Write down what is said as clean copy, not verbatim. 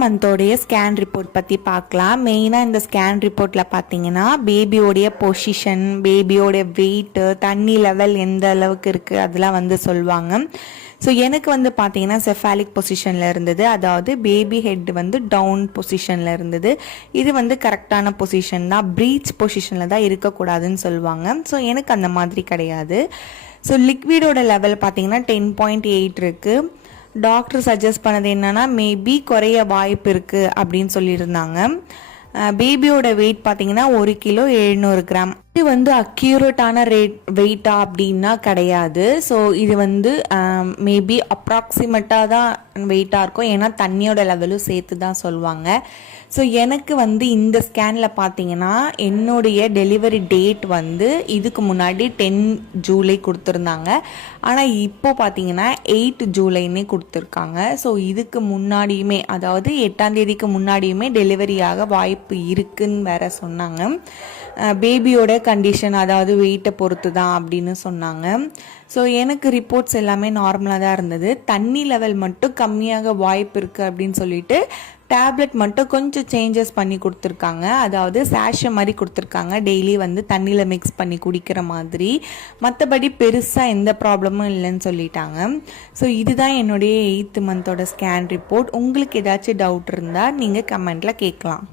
மந்தோடைய scan report பற்றி பார்க்கலாம். மெயினாக இந்த ஸ்கேன் ரிப்போர்ட்டில் பார்த்தீங்கன்னா பேபியோடைய பொசிஷன், பேபியோடைய வெயிட்டு, தண்ணி லெவல் எந்த அளவுக்கு இருக்குது அதெல்லாம் வந்து சொல்லுவாங்க. ஸோ எனக்கு வந்து பார்த்தீங்கன்னா செஃபாலிக் பொசிஷனில் இருந்தது, அதாவது பேபி ஹெட் வந்து டவுன் பொசிஷனில் இருந்தது. இது வந்து கரெக்டான பொசிஷன் தான், ப்ரீச் பொசிஷனில் தான் இருக்கக்கூடாதுன்னு சொல்லுவாங்க. ஸோ எனக்கு அந்த மாதிரி கிடையாது. ஸோ லிக்விடோட லெவல் பார்த்தீங்கன்னா 10.8 இருக்குது. டாக்டர் சஜஸ்ட் பண்ணது என்னன்னா மேபி குறைய வாய்ப்பு இருக்குது அப்படின்னு சொல்லியிருந்தாங்க. பேபியோட வெயிட் பார்த்தீங்கன்னா 1 கிலோ 700 கிராம். இது வந்து அக்யூரேட்டான வெயிட்டா அப்படின்னா கிடையாது. ஸோ இது வந்து மேபி அப்ராக்சிமேட்டாக தான் வெயிட்டாக இருக்கும், ஏன்னா தண்ணியோட லெவலும் சேர்த்து தான் சொல்லுவாங்க. ஸோ எனக்கு வந்து இந்த ஸ்கேனில் பார்த்தீங்கன்னா என்னுடைய டெலிவரி டேட் வந்து இதுக்கு முன்னாடி 10 ஜூலை கொடுத்துருந்தாங்க. ஆனால் இப்போ பார்த்தீங்கன்னா 8 ஜூலைன்னே கொடுத்துருக்காங்க. ஸோ இதுக்கு முன்னாடியுமே, அதாவது 8ஆம் தேதிக்கு முன்னாடியுமே டெலிவரியாக வாய்ப்பு இருக்குன்னு வேற சொன்னாங்க. பேபியோட கண்டிஷன், அதாவது வெயிட்டை பொறுத்து தான் அப்படின்னு சொன்னாங்க. ஸோ எனக்கு ரிப்போர்ட்ஸ் எல்லாமே நார்மலாக தான் இருந்தது. தண்ணி லெவல் மட்டும் கம்மியாக வாய்ப்பு இருக்குது அப்படின்னு சொல்லிட்டு டேப்லெட் மட்டும் கொஞ்சம் சேஞ்சஸ் பண்ணி கொடுத்துருக்காங்க. அதாவது சேஷ மாதிரி கொடுத்துருக்காங்க, டெய்லி வந்து தண்ணியில் மிக்ஸ் பண்ணி குடிக்கிற மாதிரி. மற்றபடி பெருசாக எந்த ப்ராப்ளமும் இல்லைன்னு சொல்லிட்டாங்க. ஸோ இதுதான் என்னுடைய 8th மந்தோட ஸ்கேன் ரிப்போர்ட். உங்களுக்கு ஏதாச்சும் டவுட் இருந்தால் நீங்கள் கமெண்ட்டில் கேட்கலாம்.